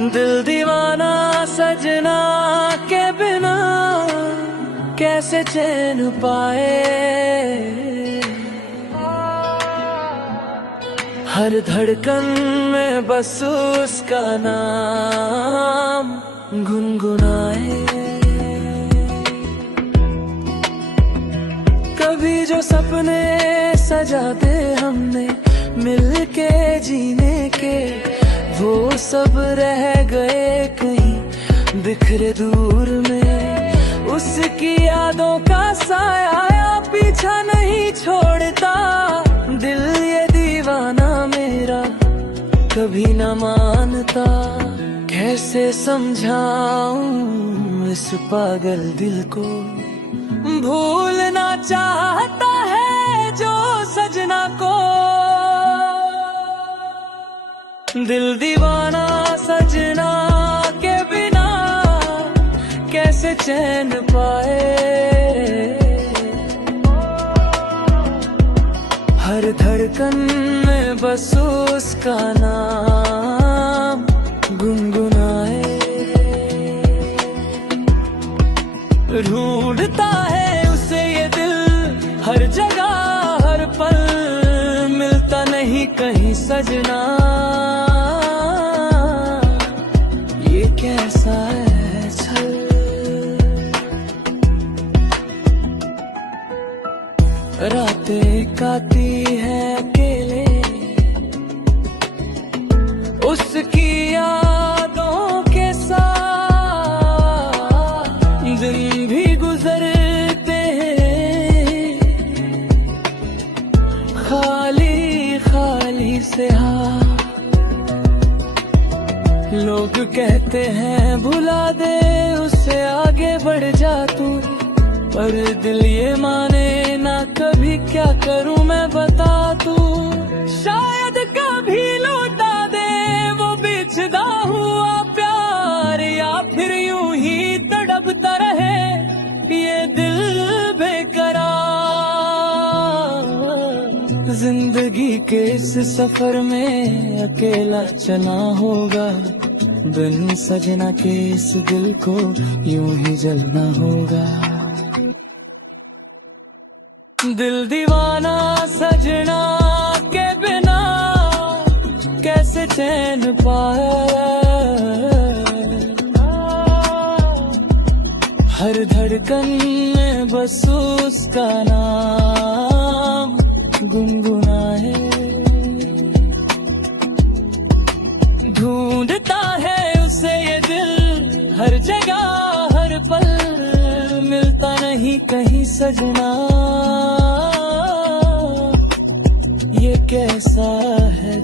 दिल दीवाना सजना के बिना कैसे चैन पाए। हर धड़कन में बस उसका नाम गुनगुनाए। कभी जो सपने सजाते हमने मिलके जीने के, वो सब रह गए कहीं बिखरे दूर में। उसकी यादों का साया पीछा नहीं छोड़ता। दिल ये दीवाना मेरा कभी न मानता। कैसे समझाऊं इस पागल दिल को, भूलना चाहता है जो सजना को। दिल दीवाना सजना के बिना कैसे चैन पाए। हर धड़कन में बस उसका नाम गुनगुनाए। ढूंढता है उसे ये दिल हर जगह हर पल, मिलता नहीं कहीं सजना। ये कैसा है छल। रातें काटी है अकेले उसकी यादों के साथ। दिन भी गुजरते हैं खाली खाली से हाथ। लोग कहते हैं भुला दे उससे आगे बढ़ जा तू, पर दिल ये माने ना कभी। क्या करूं मैं बता तू, शायद कभी लौटा दे वो बिछदा हुआ प्यार, या फिर यूं ही तड़पता रहे ये दिल बेकरार। जिंदगी के इस सफर में अकेला चला होगा, बिन सजना के इस दिल को यूं ही जलना होगा। दिल दीवाना सजना के बिना कैसे चैन पाए। हर धड़कन में बस उसका नाम गुनगुनाए। ढूंढता है उसे ये दिल हर जगह हर पल, मिलता नहीं कहीं सजना। ये कैसा है